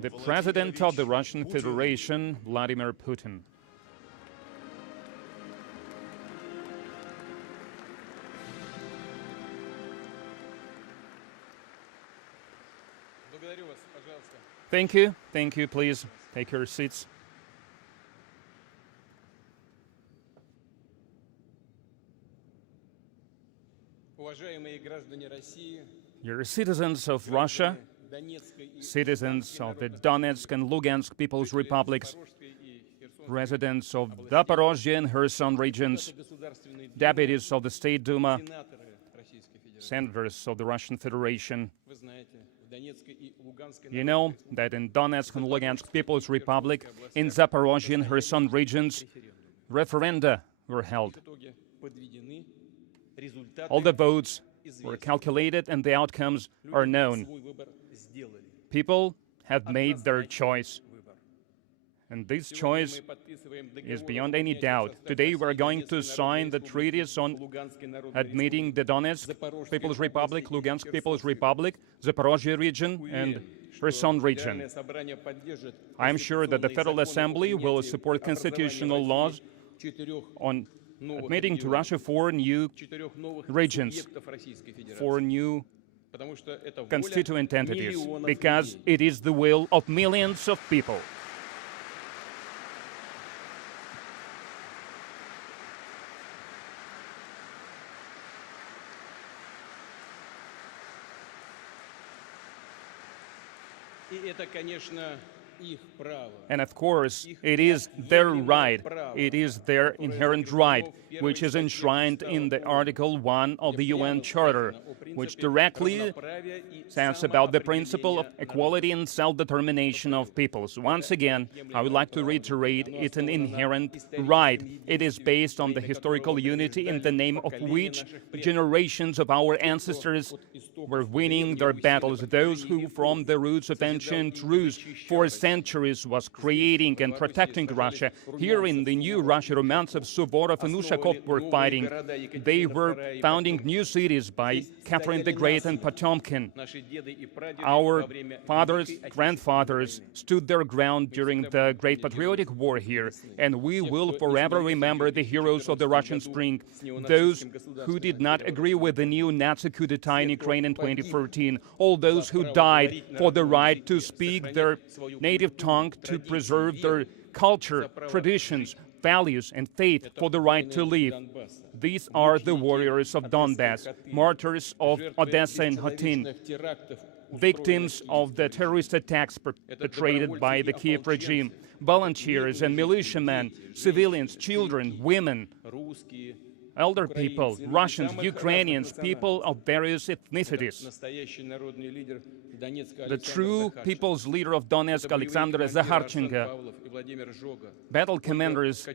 The President of the Russian Federation, Vladimir Putin. Thank you. Thank you. Please take your seats. You're citizens of Russia, citizens of the Donetsk and Lugansk People's Republics, residents of Zaporozhye and Kherson regions, deputies of the State Duma, senators of the Russian Federation. You know that in Donetsk and Lugansk People's Republic, in Zaporozhye and Kherson regions, referenda were held. All the votes were calculated and the outcomes are known. People have made their choice. And this choice is beyond any doubt. Today we're going to sign the treaties on admitting the Donetsk People's Republic, Lugansk People's Republic, Zaporozhye region and Kherson region. I'm sure that the Federal Assembly will support constitutional laws on admitting to Russia 4 new regions, 4 new constituent entities, because it is the will of millions of people. And of course, it is their right, it is their inherent right, which is enshrined in the Article 1 of the UN Charter, which directly says about the principle of equality and self-determination of peoples. Once again, I would like to reiterate, it's an inherent right. It is based on the historical unity in the name of which generations of our ancestors were winning their battles, those who, from the roots of ancient Rus, for centuries was creating and protecting Russia. Here in the new Russia, Rumyantsev, Suvorov and Ushakov were fighting. They were founding new cities by Catherine the Great and Potemkin. Our fathers, grandfathers stood their ground during the Great Patriotic War here, and we will forever remember the heroes of the Russian Spring, those who did not agree with the new Nazi coup d'etat in Ukraine in 2014, all those who died for the right to speak their native tongue, to preserve their culture, traditions, values and faith, for the right to live. These are the warriors of Donbass, martyrs of Odessa and Kherson, victims of the terrorist attacks perpetrated by the Kiev regime, volunteers and militiamen, civilians, children, women, elder people, Russians, Ukrainians, people of various ethnicities. The true people's leader of Donetsk, Alexander Zakharchenko, battle commanders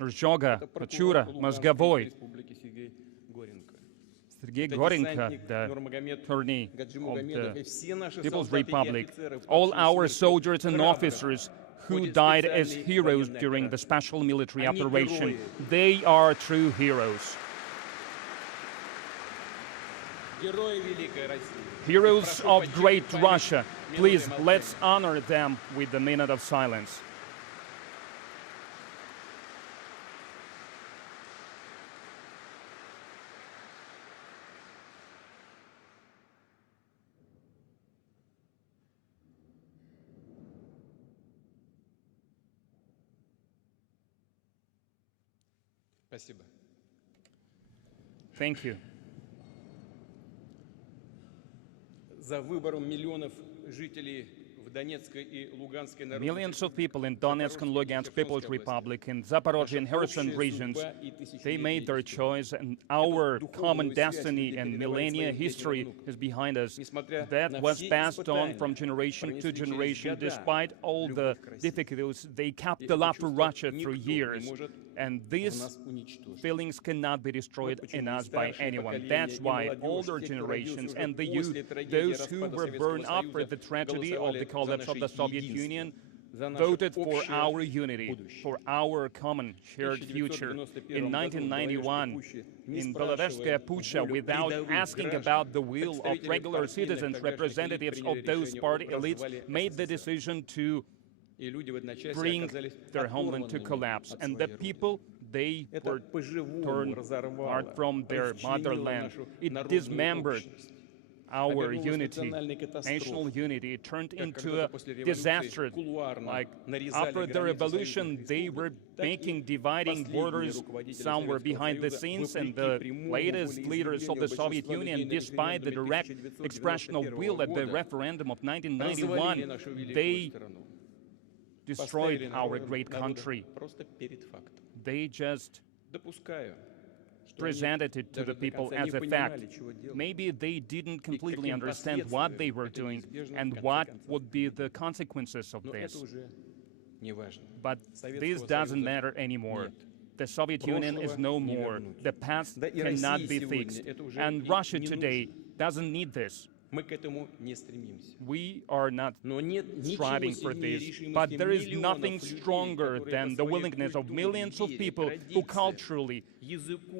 Zhoga, Kachura, Mozgovoy, Sergei Gorenko, the attorney of the People's Republic, all our soldiers and officers who died as heroes during the special military operation. They are true heroes. Heroes of great Russia. Please, let's honor them with a minute of silence. Thank you. Millions of people in Donetsk and Lugansk People's Republic, in Zaporozhye and Kherson regions, they made their choice, and our common destiny and millennia history is behind us. That was passed on from generation to generation. Despite all the difficulties, they kept the love for Russia through years. And these feelings cannot be destroyed in us by anyone. That's why older generations and the youth, those who were burned up for the tragedy of the collapse of the Soviet Union, voted for our unity, for our common shared future. In 1991, in Belorusskaya Pucha, without asking about the will of regular citizens, representatives of those party elites made the decision to bring their homeland to collapse. And the people, they were torn apart from their motherland. It dismembered our unity, national unity. It turned into a disaster. Like after the revolution, they were making dividing borders somewhere behind the scenes, and the latest leaders of the Soviet Union, despite the direct expression of will at the referendum of 1991, they destroyed our great country. They just presented it to the people as a fact. Maybe they didn't completely understand what they were doing and what would be the consequences of this. But this doesn't matter anymore. The Soviet Union is no more. The past cannot be fixed. And Russia today doesn't need this. We are not striving for this, but there is nothing stronger than the willingness of millions of people who culturally,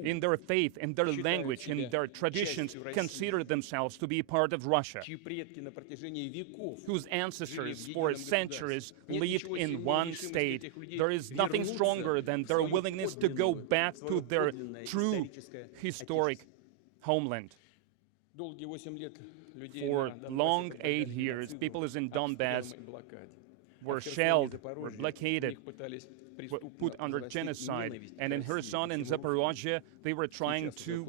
in their faith, in their language, in their traditions, consider themselves to be part of Russia, whose ancestors for centuries lived in one state. There is nothing stronger than their willingness to go back to their true historic homeland. For long 8 years, peoples in Donbass were shelled, were blockaded, were put under genocide. And in Kherson and Zaporozhye, they were trying to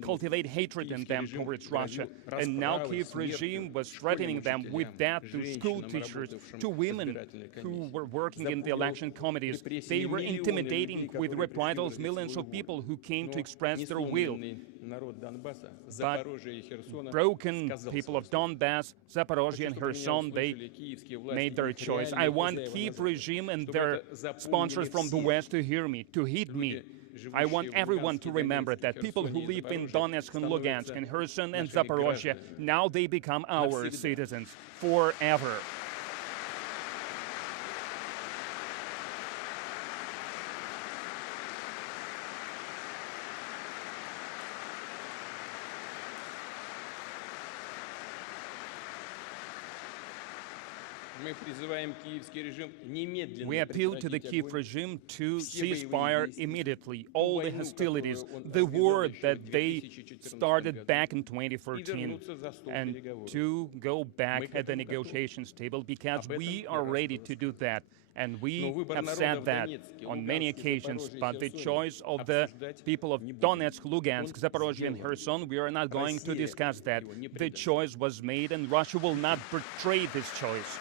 cultivate hatred in them towards Russia. And now Kiev regime was threatening them with that to school teachers, to women who were working in the election committees. They were intimidating with reprisals millions of people who came to express their will. But broken people of Donbass, Zaporozhye and Kherson, they made their choice. I want Kiev regime and their sponsors from the West to hear me, to heed me. I want everyone to remember that people who live in Donetsk and Lugansk and Kherson and Zaporozhye, now they become our citizens forever. We appeal to the Kiev regime to cease fire immediately, all the hostilities, the war that they started back in 2014, and to go back at the negotiations table, because we are ready to do that. And we have said that on many occasions, but the choice of the people of Donetsk, Lugansk, Zaporozhye and Kherson, we are not going to discuss that. The choice was made, and Russia will not betray this choice.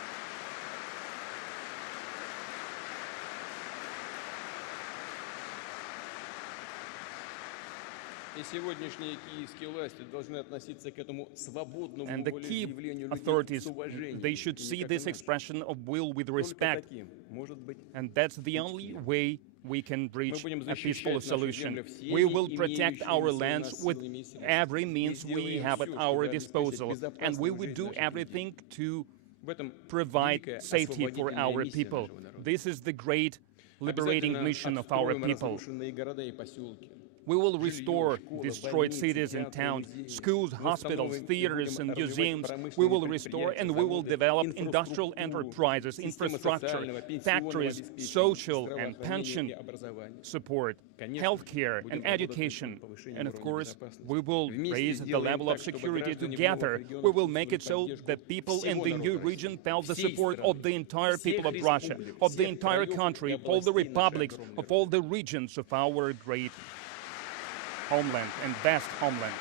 And the Kyiv authorities, they should see this expression of will with respect. And that's the only way we can reach a peaceful solution. We will protect our lands with every means we have at our disposal. And we will do everything to provide safety for our people. This is the great liberating mission of our people. We will restore destroyed cities and towns, schools, hospitals, theaters, and museums. We will restore and we will develop industrial enterprises, infrastructure, factories, social and pension support, healthcare and education. And of course, we will raise the level of security together. We will make it so that people in the new region felt the support of the entire people of Russia, of the entire country, of all the republics, of all the regions of our great homeland and vast homeland.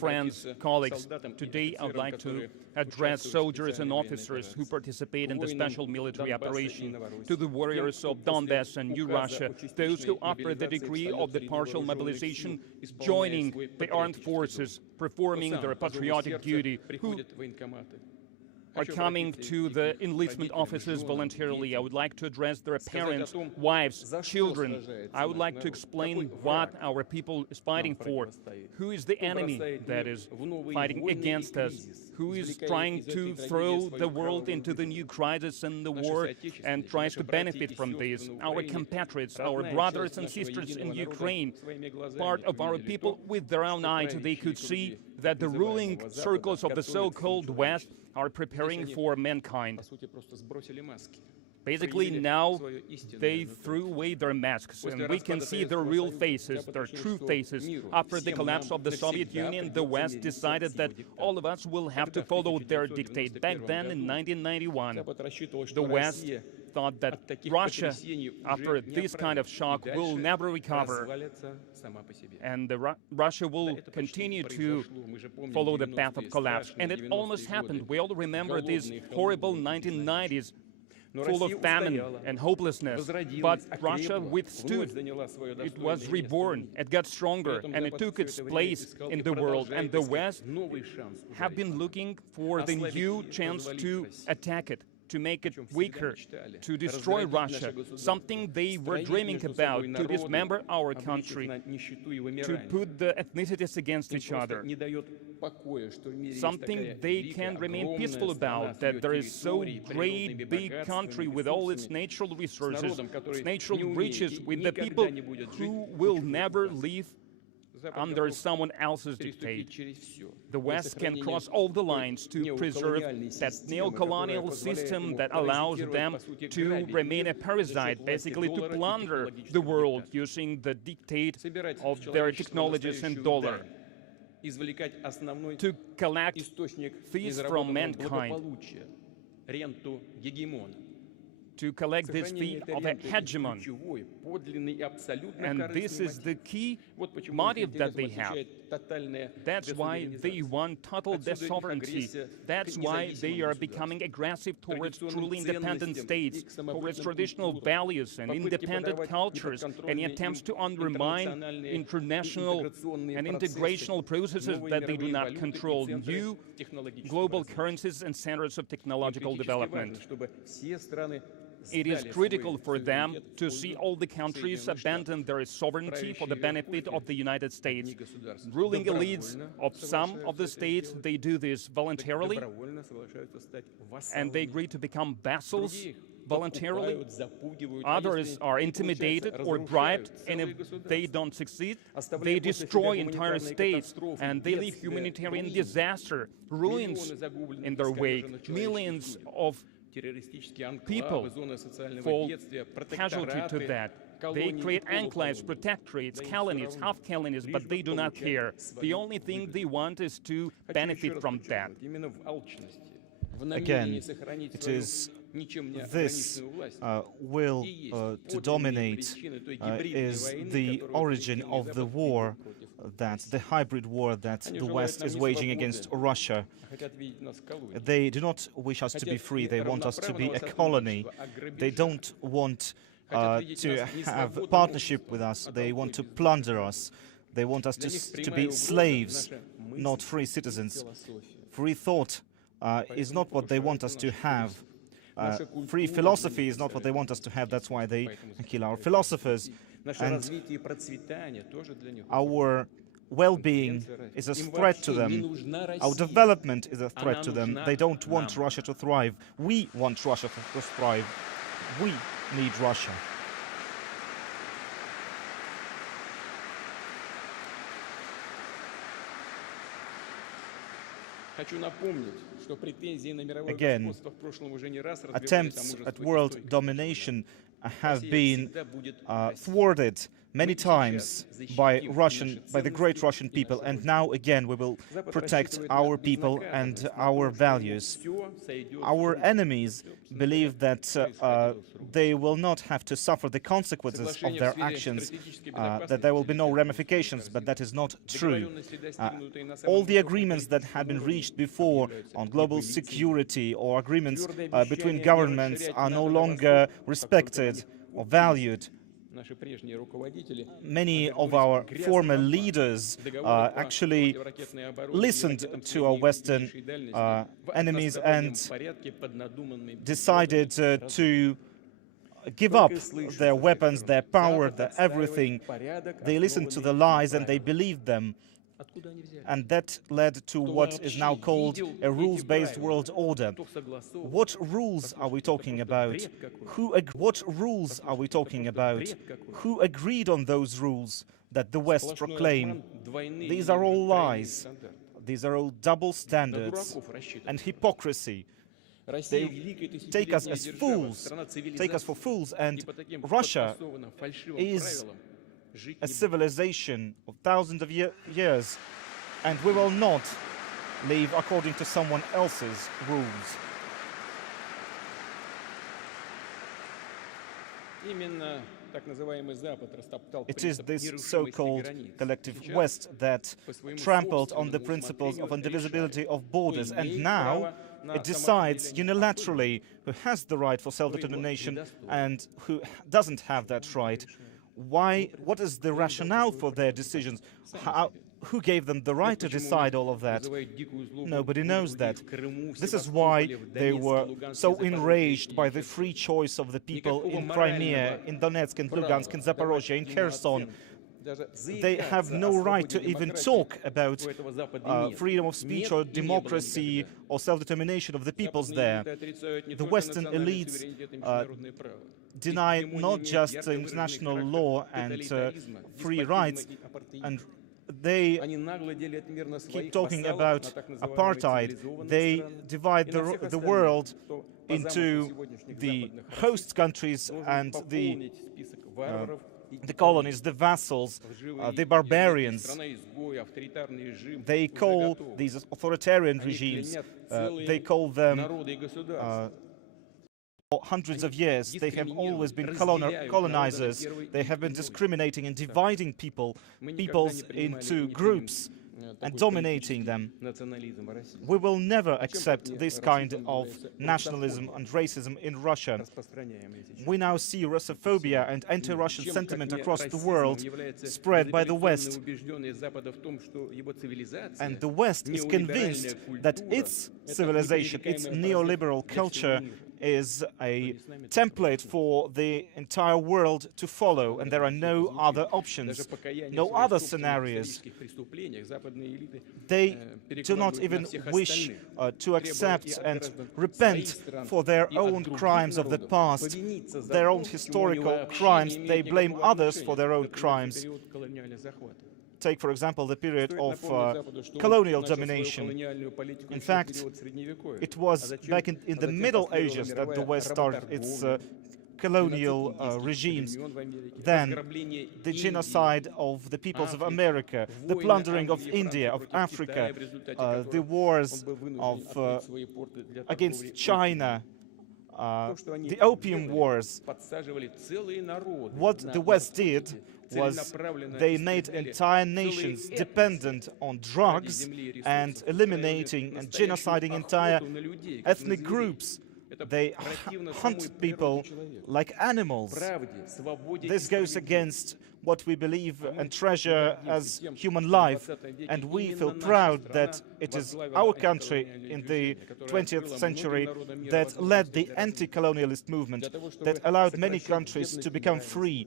Friends, colleagues, today I would like to address soldiers and officers who participate in the special military operation, to the warriors of Donbass and New Russia, those who offer the decree of the partial mobilization, joining the armed forces, performing their patriotic duty, who are coming to the enlistment offices voluntarily. I would like to address their parents, wives, children. I would like to explain what our people is fighting for. Who is the enemy that is fighting against us? Who is trying to throw the world into the new crisis and the war and tries to benefit from this? Our compatriots, our brothers and sisters in Ukraine, part of our people with their own eyes, they could see that the ruling circles of the so-called West are preparing for mankind. Basically, now they threw away their masks, and we can see their real faces, their true faces. After the collapse of the Soviet Union, the West decided that all of us will have to follow their dictate. Back then, in 1991, the West thought that Russia, after this kind of shock, will never recover, and Russia will continue to follow the path of collapse. And it almost happened. We all remember these horrible 1990s, full of famine and hopelessness, but Russia withstood. It was reborn, it got stronger, and it took its place in the world. And the West have been looking for the new chance to attack it, to make it weaker, to destroy Russia, something they were dreaming about, to dismember our country, to put the ethnicities against each other, something they can remain peaceful about, that there is so great, big country with all its natural resources, its natural riches, with the people who will never live under someone else's dictate. The West can cross all the lines to preserve that neo-colonial system that allows them to remain a parasite, basically to plunder the world using the dictate of their technologies and dollar, to collect fees from mankind, to collect this fee of a hegemon. And this is the key motive that they have. That's why they want total sovereignty. That's why they are becoming aggressive towards truly independent states, towards traditional values and independent cultures, and attempts to undermine international and integrational processes that they do not control, new global currencies and centers of technological development. It is critical for them to see all the countries abandon their sovereignty for the benefit of the United States. Ruling elites of some of the states, they do this voluntarily, and they agree to become vassals voluntarily. Others are intimidated or bribed, and if they don't succeed, they destroy entire states, and they leave humanitarian disaster, ruins in their wake. Millions of people fall casualty to that. They create enclaves, protectorates, colonies, half colonies, but they do not care. The only thing they want is to benefit from that. Again, it is this will to dominate is the origin of the war, the hybrid war that the West is waging against Russia. They do not wish us to be free, they want us to be a colony. They don't want to have a partnership with us, they want to plunder us. They want us to be slaves, not free citizens. Free thought is not what they want us to have. Free philosophy is not what they want us to have, that's why they kill our philosophers. And our well-being is a threat to them. Our development is a threat to them. They don't want Russia to thrive. We want Russia to thrive. We need Russia. Again, attempts at world domination have been thwarted many times by the great Russian people, and now again we will protect our people and our values. Our enemies believe that they will not have to suffer the consequences of their actions, that there will be no ramifications, but that is not true. All the agreements that have been reached before on global security or agreements between governments are no longer respected or valued. Many of our former leaders actually listened to our Western enemies and decided to give up their weapons, their power, their everything. They listened to the lies and they believed them. And that led to what is now called a rules-based world order. What rules are we talking about? What rules are we talking about? Who agreed on those rules that the West proclaim? These are all lies. These are all double standards and hypocrisy. They take us as fools, take us for fools, and Russia is a civilization of thousands of years, and we will not live according to someone else's rules. It is this so-called collective West that trampled on the principles of indivisibility of borders, and now it decides unilaterally who has the right for self-determination and who doesn't have that right. Why? What is the rationale for their decisions? Who gave them the right to decide all of that? Nobody knows that. This is why they were so enraged by the free choice of the people in Crimea, in Donetsk, in Lugansk, in Zaporozhye, in Kherson. They have no right to even talk about freedom of speech or democracy or self-determination of the peoples there. The Western elites deny not just international law and free rights, and they keep talking about apartheid. They divide the world into the host countries and the colonies, the vassals, the barbarians. They call these authoritarian regimes, they call them for hundreds of years. They have always been colonizers. They have been discriminating and dividing peoples into groups and dominating them. We will never accept this kind of nationalism and racism in Russia. We now see Russophobia and anti-Russian sentiment across the world spread by the West. And the West is convinced that its civilization, its neoliberal culture, is a template for the entire world to follow, and there are no other options, no other scenarios. They do not even wish to accept and repent for their own crimes of the past, their own historical crimes. They blame others for their own crimes. Take, for example, the period of colonial domination. In fact, it was back in the Middle Ages that the West started its colonial regimes. Then the genocide of the peoples of America, the plundering of India, of Africa, the wars against China, the Opium Wars. What the West did was they made entire nations dependent on drugs and eliminating and genociding entire ethnic groups. They hunt people like animals. This goes against what we believe and treasure as human life, and we feel proud that it is our country in the 20th century that led the anti-colonialist movement, that allowed many countries to become free,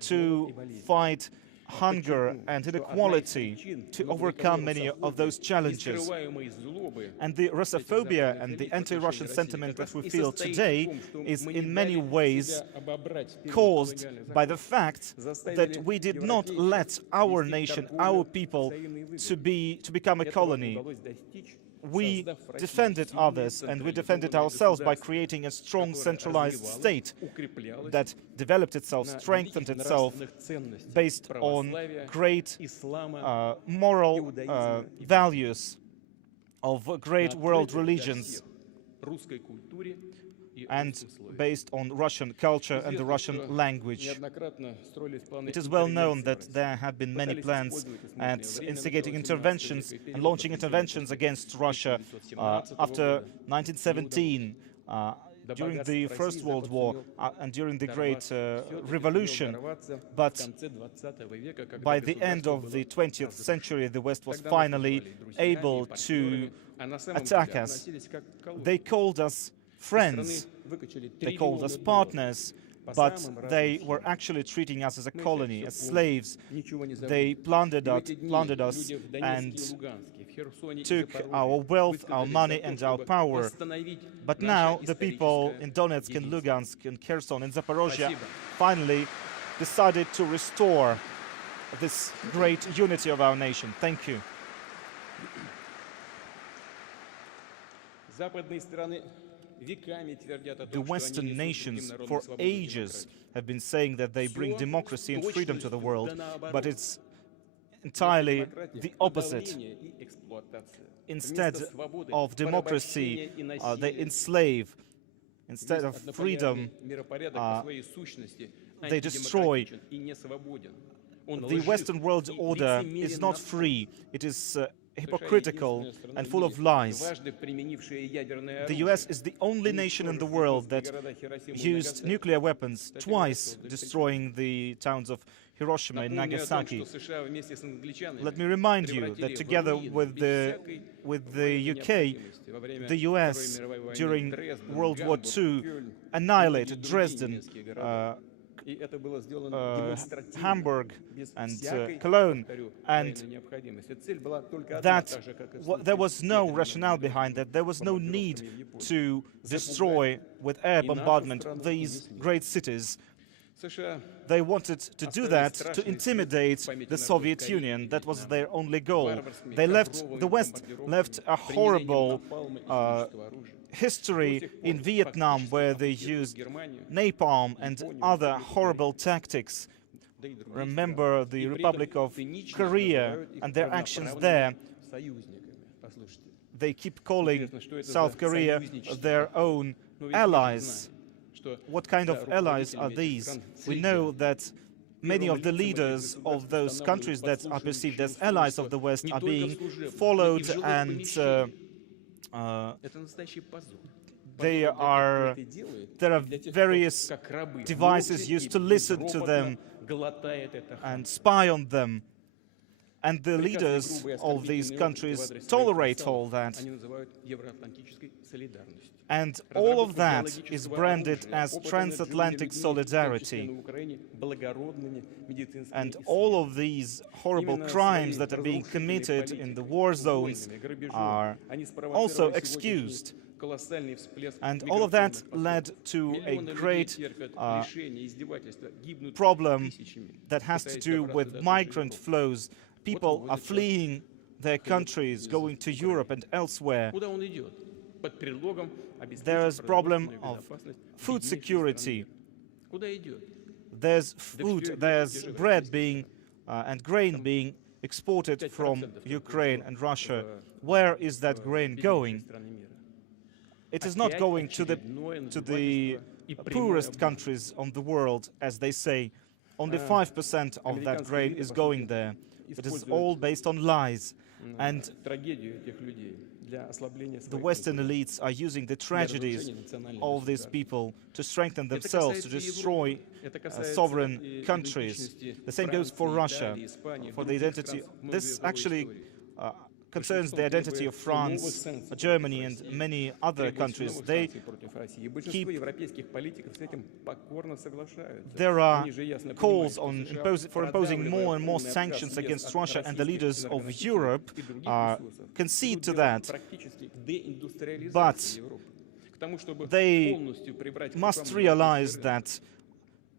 to fight hunger and inequality, to overcome many of those challenges. And the Russophobia and the anti-Russian sentiment that we feel today is in many ways caused by the fact that we did not let our nation, our people, to become a colony. We defended others and we defended ourselves by creating a strong centralized state that developed itself, strengthened itself based on great moral values of great world religions and based on Russian culture and the Russian language. It is well known that there have been many plans at instigating interventions and launching interventions against Russia after 1917. during the First World War and during the Great Revolution. But by the end of the 20th century, the West was finally able to attack us. They called us friends, they called us partners, but they were actually treating us as a colony, as slaves. They plundered us and took our wealth, our money and our power. But now the people in Donetsk and Lugansk and Kherson and Zaporozhye finally decided to restore this great unity of our nation. Thank you. The Western nations for ages have been saying that they bring democracy and freedom to the world, but it's entirely the opposite. Instead of democracy, they enslave. Instead of freedom, they destroy. The Western world order is not free. It is hypocritical and full of lies. The US is the only nation in the world that used nuclear weapons, twice destroying the towns of Hiroshima and Nagasaki. Let me remind you that together with the UK, the US during World War II annihilated Dresden, Hamburg and Cologne, and there was no rationale behind that. There was no need to destroy with air bombardment these great cities. They wanted to do that to intimidate the Soviet Union. That was their only goal. The West left a horrible history in Vietnam, where they used napalm and other horrible tactics. Remember the Republic of Korea and their actions there. They keep calling South Korea their own allies. What kind of allies are these? We know that many of the leaders of those countries that are perceived as allies of the West are being followed, and there are various devices used to listen to them and spy on them. And the leaders of these countries tolerate all that. And all of that is branded as transatlantic solidarity. And all of these horrible crimes that are being committed in the war zones are also excused. And all of that led to a great problem that has to do with migrant flows. People are fleeing their countries, going to Europe and elsewhere. There is a problem of food security. There's food, there's bread being and grain being exported from Ukraine and Russia. Where is that grain going? It is not going to the poorest countries on the world, as they say. Only 5% of that grain is going there. It is all based on lies. And the Western elites are using the tragedies of these people to strengthen themselves, to destroy sovereign countries. The same goes for Russia, for the identity. This actually concerns the identity of France, Germany and many other countries. There are calls for imposing more and more sanctions against Russia, and the leaders of Europe concede to that. But they must realize that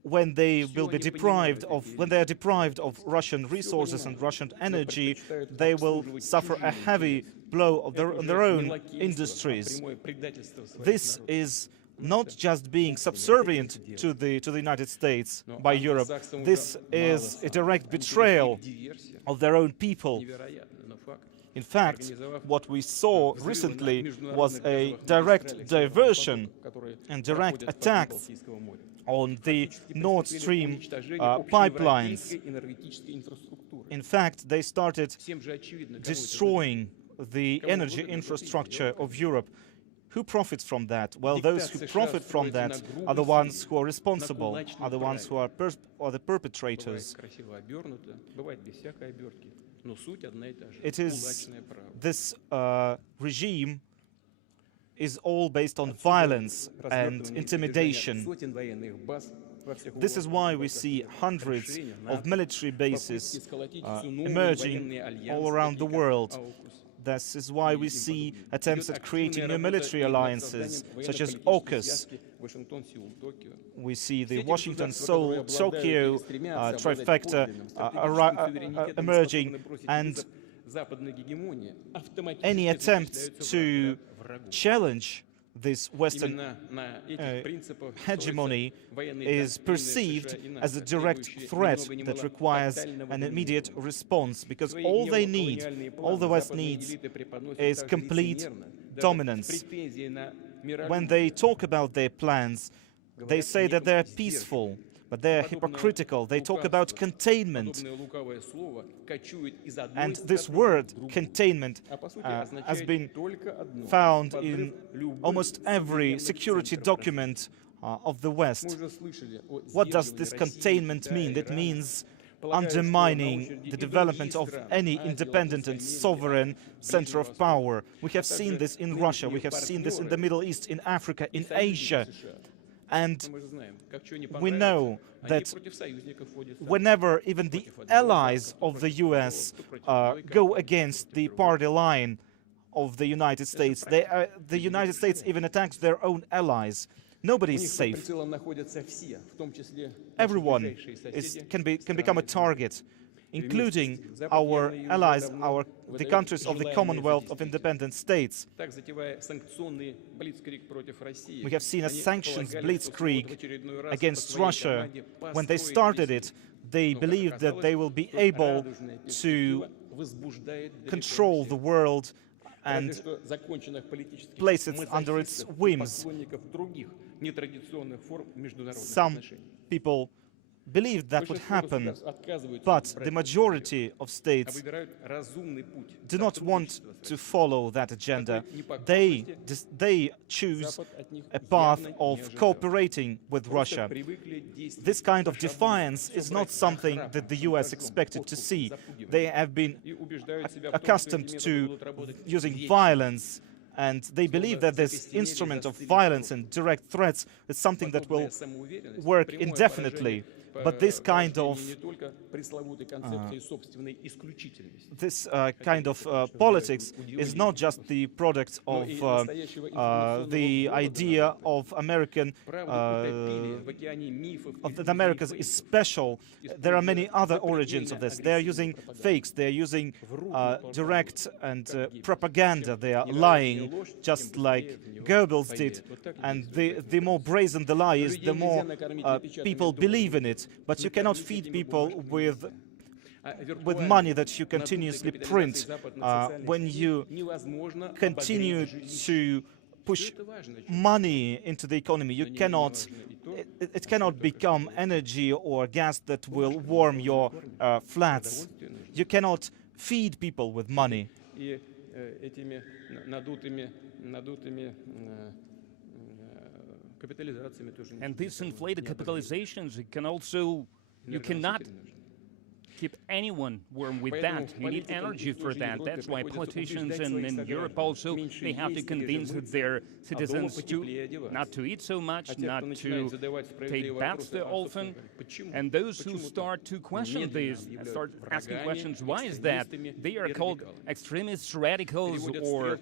when they are deprived of Russian resources and Russian energy, they will suffer a heavy blow on their own industries. This is not just being subservient to the United States by Europe. This is a direct betrayal of their own people. In fact, what we saw recently was a direct diversion and direct attacks on the Nord Stream pipelines. In fact, they started destroying the energy infrastructure of Europe. Who profits from that? Well, those who profit from that are the ones who are responsible, are the ones who are the perpetrators. It is this regime is all based on violence and intimidation. This is why we see hundreds of military bases emerging all around the world. This is why we see attempts at creating new military alliances, such as AUKUS. We see the Washington-Seoul-Tokyo trifecta emerging, and any attempt to challenge this Western hegemony is perceived as a direct threat that requires an immediate response, because all they need, all the West needs, is complete dominance. When they talk about their plans, they say that they're peaceful, but they're hypocritical. They talk about containment. And this word, containment, has been found in almost every security document of the West. What does this containment mean? It means undermining the development of any independent and sovereign center of power. We have seen this in Russia, we have seen this in the Middle East, in Africa, in Asia. And we know that whenever even the allies of the US go against the party line of the United States, the United States even attacks their own allies. Nobody is safe. Everyone can become a target, including our allies, the countries of the Commonwealth of Independent States. We have seen a sanctions blitzkrieg against Russia. When they started it, they believed that they will be able to control the world and place it under its whims. Some people believed that would happen, but the majority of states do not want to follow that agenda. They choose a path of cooperating with Russia. This kind of defiance is not something that the US expected to see. They have been accustomed to using violence, and they believe that this instrument of violence and direct threats is something that will work indefinitely. But this kind of politics is not just the product of the idea of American that America is special. There are many other origins of this. They are using fakes. They are using direct and propaganda. They are lying, just like Goebbels did. And the more brazen the lie is, the more people believe in it. But you cannot feed people with money that you continuously print. When you continue to push money into the economy, you cannot. It cannot become energy or gas that will warm your flats. You cannot feed people with money. And these inflated capitalizations, it can also, you cannot keep anyone warm with that. You need energy for that. That's why politicians in Europe also, they have to convince their citizens to not to eat so much, not to take baths so often. And those who start to question this, start asking questions, why is that? They are called extremists, radicals, or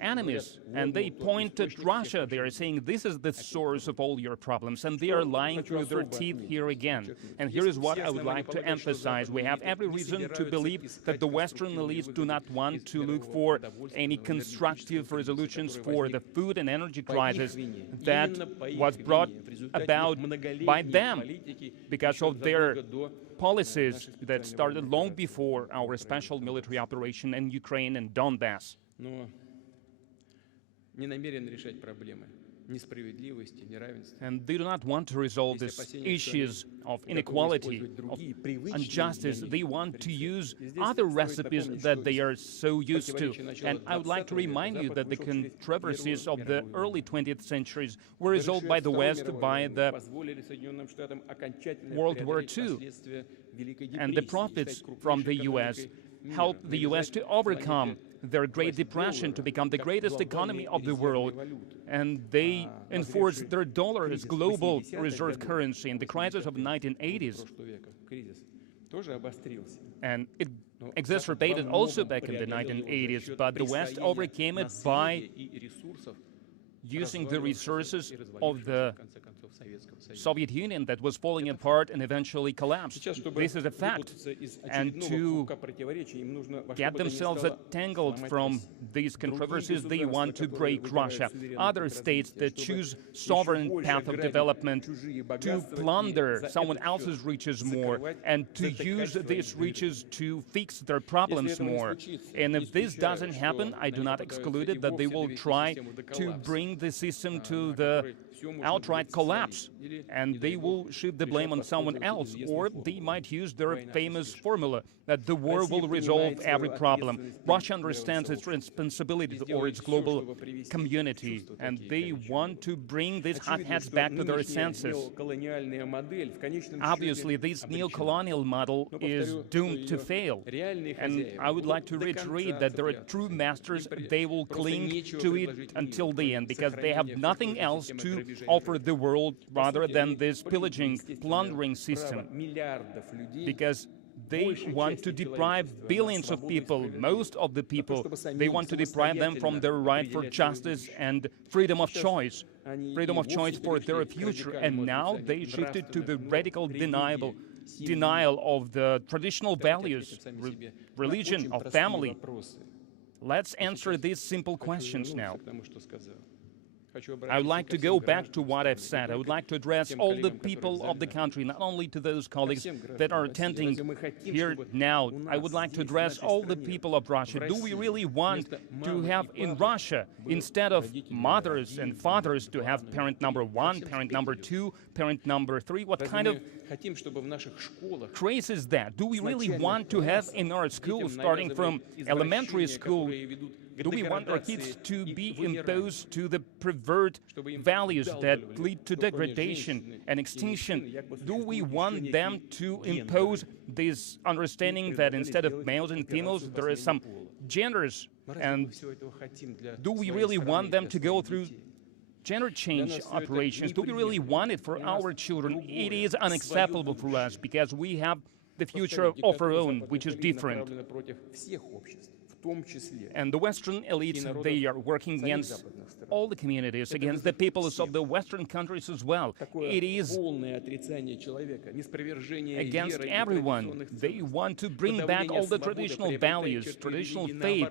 enemies. And they point at Russia. They are saying this is the source of all your problems. And they are lying through their teeth here again. And here is what I would like to emphasize. We have every reason to believe that the Western elites do not want to look for any constructive resolutions for the food and energy crisis that was brought about by them because of their policies that started long before our special military operation in Ukraine and Donbass. And they do not want to resolve these issues of inequality, of injustice. They want to use other recipes that they are so used to. And I would like to remind you that the controversies of the early 20th centuries were resolved by the West by the World War II. And the profits from the U.S. helped the U.S. to overcome their Great Depression, to become the greatest economy of the world. And they enforced their dollar as global reserve currency in the crisis of the 1980s. And it exacerbated also back in the 1980s, but the West overcame it by using the resources of the Soviet Union that was falling apart and eventually collapsed. This is a fact. And to get themselves entangled from these controversies, they want to break Russia. Other states that choose sovereign path of development to plunder someone else's riches more and to use these riches to fix their problems more. And if this doesn't happen, I do not exclude it that they will try to bring the system to the outright collapse, and they will shift the blame on someone else, or they might use their famous formula that the war will resolve every problem. Russia understands its responsibility or its global community, and they want to bring these hotheads back to their senses. Obviously, this neo-colonial model is doomed to fail, and I would like to reiterate that there are true masters. They will cling to it until the end, because they have nothing else to offer the world rather than this pillaging, plundering system, because they want to deprive billions of people, most of the people, they want to deprive them from their right for justice and freedom of choice for their future. And now they shifted to the radical denial of the traditional values, religion, of family. Let's answer these simple questions now. I would like to go back to what I've said. I would like to address all the people of the country, not only to those colleagues that are attending here now. I would like to address all the people of Russia. Do we really want to have in Russia, instead of mothers and fathers, to have parent number 1, parent number 2, parent number 3? What kind of craze is that? Do we really want to have in our schools, starting from elementary school, do we want our kids to be imposed to the pervert values that lead to degradation and extinction? Do we want them to impose this understanding that instead of males and females, there are some genders? And do we really want them to go through gender change operations? Do we really want it for our children? It is unacceptable for us, because we have the future of our own, which is different. And the Western elites, they are working against all the communities, against the peoples of the Western countries as well. It is against everyone. They want to bring back all the traditional values, traditional faith,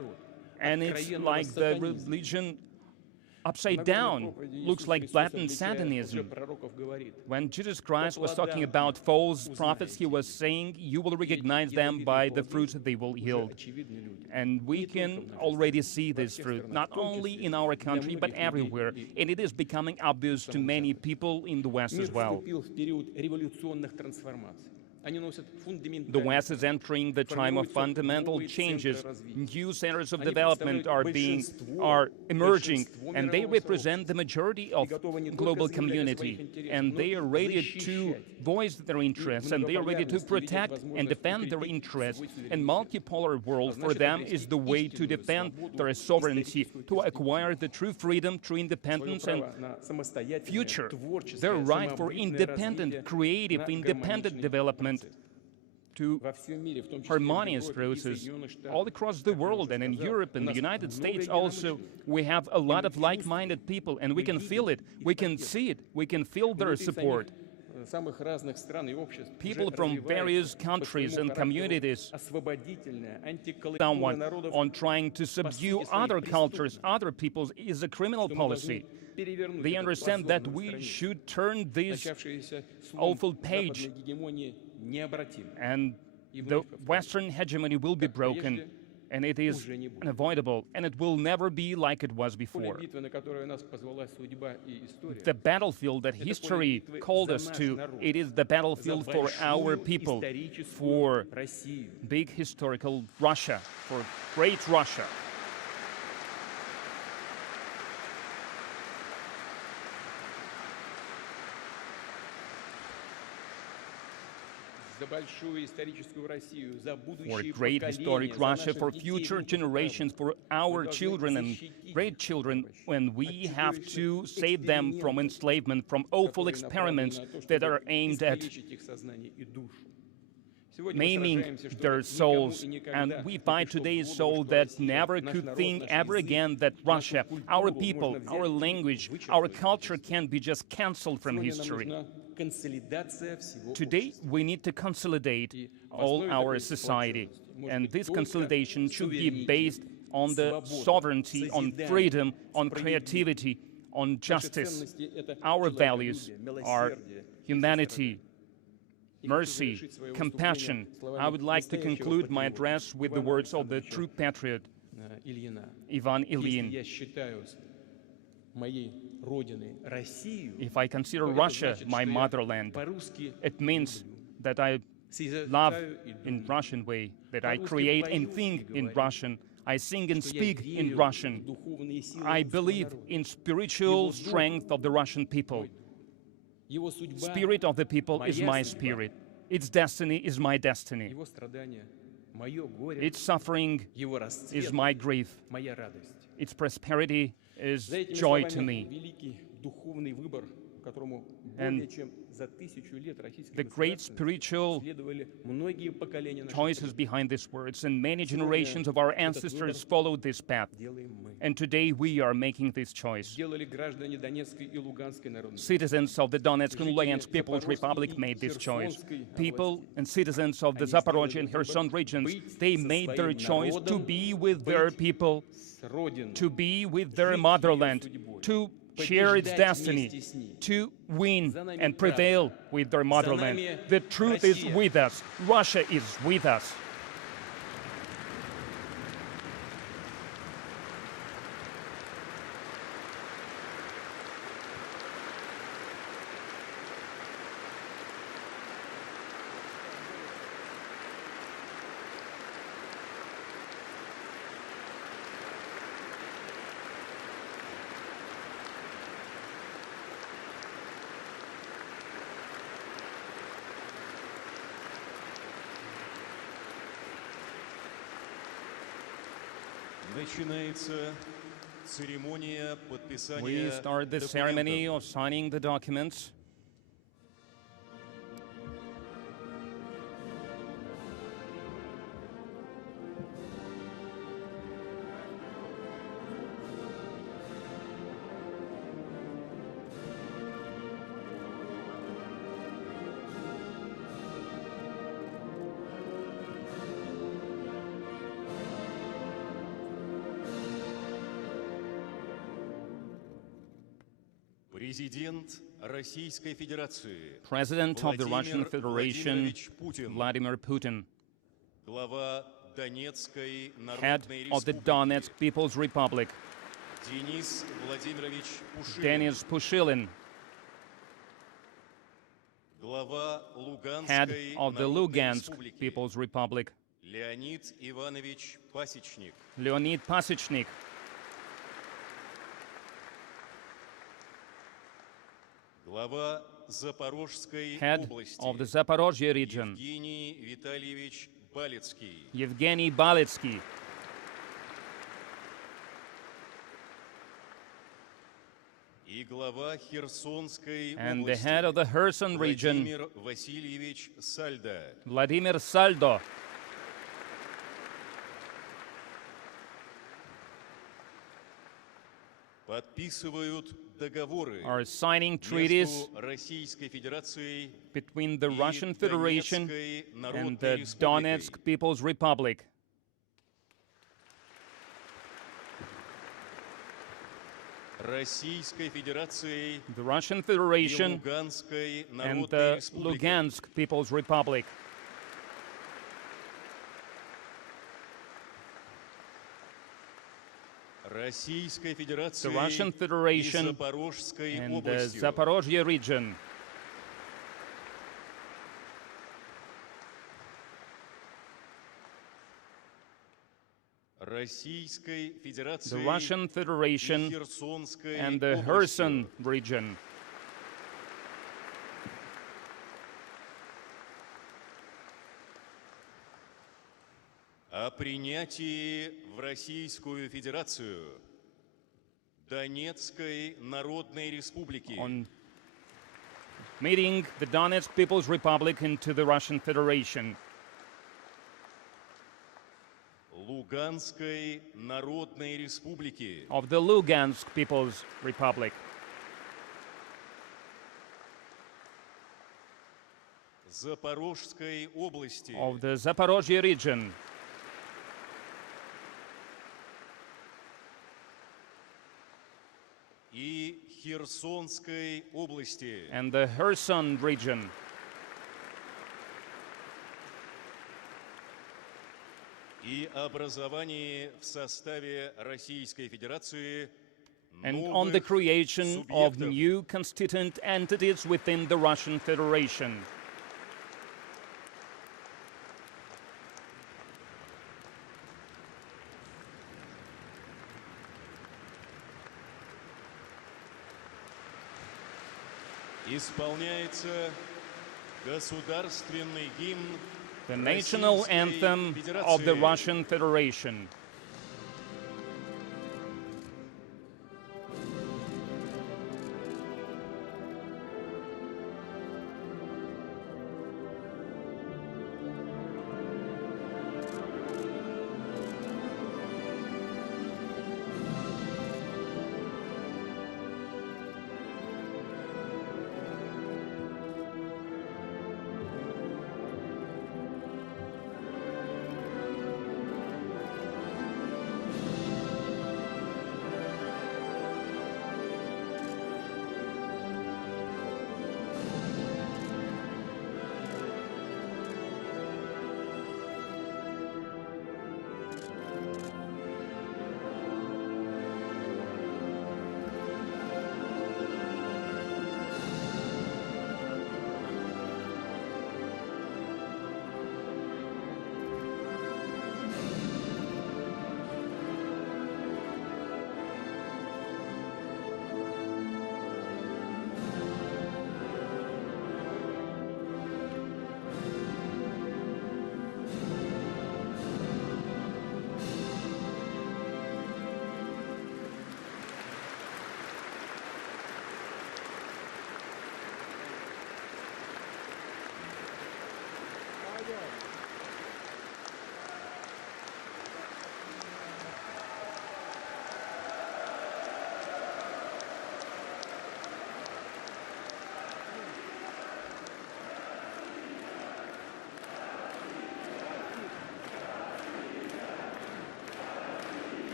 and it's like the religion upside down, looks like blatant Satanism. When Jesus Christ was talking about false prophets, he was saying, you will recognize them by the fruits they will yield. And we can already see this fruit, not only in our country, but everywhere. And it is becoming obvious to many people in the West as well. The West is entering the time of fundamental changes. New centers of development are emerging, and they represent the majority of global community. And they are ready to voice their interests, and they are ready to protect and defend their interests. And multipolar world for them is the way to defend their sovereignty, to acquire the true freedom, true independence, and future. Their right for independent, creative, independent development, to harmonious process all across the world, and in Europe and the United States also. We have a lot of like-minded people, and we can feel it, we can see it, we can feel their support. People from various countries and communities someone on trying to subdue other cultures, other peoples, is a criminal policy. They understand that we should turn this awful page, and the Western hegemony will be broken. and it is unavoidable, and it will never be like it was before. The battlefield that history called us to, it is the battlefield for our people, for big historical Russia, for great Russia. For great historic Russia, for future generations, for our children and great children, when we have to save them from enslavement, from awful experiments that are aimed at maiming their souls. And we fight today's soul that never could think ever again that Russia, our people, our language, our culture can be just cancelled from history. Today, we need to consolidate all our society, and this consolidation should be based on the sovereignty, on freedom, on creativity, on justice. Our values are humanity, mercy, compassion. I would like to conclude my address with the words of the true patriot, Ivan Ilyin. If I consider Russia my motherland, it means that I love in Russian way, that I create and think in Russian, I sing and speak in Russian. I believe in spiritual strength of the Russian people. Spirit of the people is my spirit. Its destiny is my destiny. Its suffering is my grief. Its prosperity is joy to me. And the great spiritual choices behind these words, and many generations of our ancestors followed this path. And today we are making this choice. Citizens of the Donetsk and Lugansk People's Republic made this choice. People and citizens of the Zaporozhye and Kherson regions, they made their choice to be with their people, to be with their motherland, to share its destiny, to win and prevail with their motherland. The truth is with us. Russia is with us. We start the ceremony of signing the documents. President of the Russian Federation, Vladimir Putin. Head of the Donetsk People's Republic, Denis Pushilin. Head of the Lugansk People's Republic, Leonid Pasechnik. Head of the Zaporozhye region, Evgeny Baletsky. And the head of the Kherson region, Vladimir Saldo. Are signing treaties between the Russian Federation and the Donetsk People's Republic. The Russian Federation and the Lugansk People's Republic. the Russian Federation and the Zaporozhye region. The Russian Federation and the Kherson region. О принятии в Российскую Федерацию Донецкой Народной Республики. On meeting the Donetsk People's Republic into the Russian Federation. Луганской Народной Республики. Of the Lugansk People's Republic. Запорожской области. Of the Zaporozhye region. И Херсонской области. And the Kherson region. И образовании в составе Российской Федерации and on the creation of new constituent entities within the Russian Federation. Исполняется государственный гимн The national anthem of the Russian Federation.